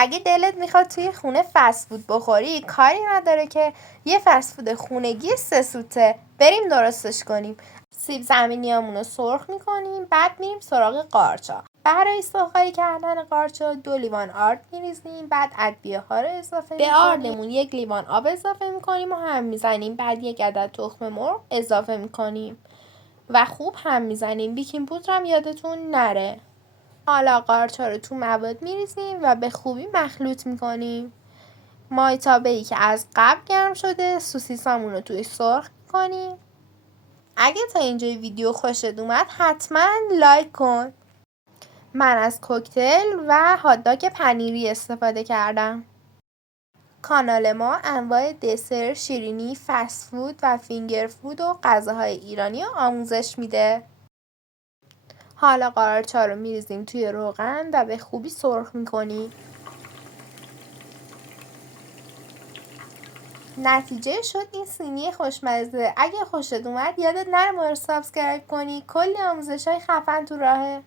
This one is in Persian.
اگه دلت میخواد توی خونه فست فود بخوری، کاری نداره که یه فست فود خونگی 3 سوته بریم درستش کنیم. سیب زمینیامون رو سرخ میکنیم، بعد میریم سراغ قارچا. برای سرخ‌های کردن قارچا 2 لیوان آرد میریزیم، بعد ادویه ها رو اضافه میکنیم. به آردمون 1 لیوان آب اضافه میکنیم و هم میزنیم. بعد 1 عدد تخم مرغ اضافه میکنیم و خوب هم میزنیم. بیکینگ پودر هم یادتون نره. حالا قارچا رو تو مواد میریزیم و به خوبی مخلوط میکنیم. مایتابه‌ای که از قبل گرم شده، سوسیسامون رو توی سرخ میکنیم. اگه تا اینجای ویدیو خوشت اومد حتما لایک کن. من از کوکتل و هاتداگ پنیری استفاده کردم. کانال ما انواع دسر، شیرینی، فست فود و فینگر فود و غذاهای ایرانی رو آموزش میده. حالا قارچا رو میریزیم توی روغن و به خوبی سرخ میکنیم. نتیجه شد این سینی خوشمزه. اگه خوشت اومد یادت نره ما رو سابسکرایب کنی. کلی آموزش های خفن تو راهه.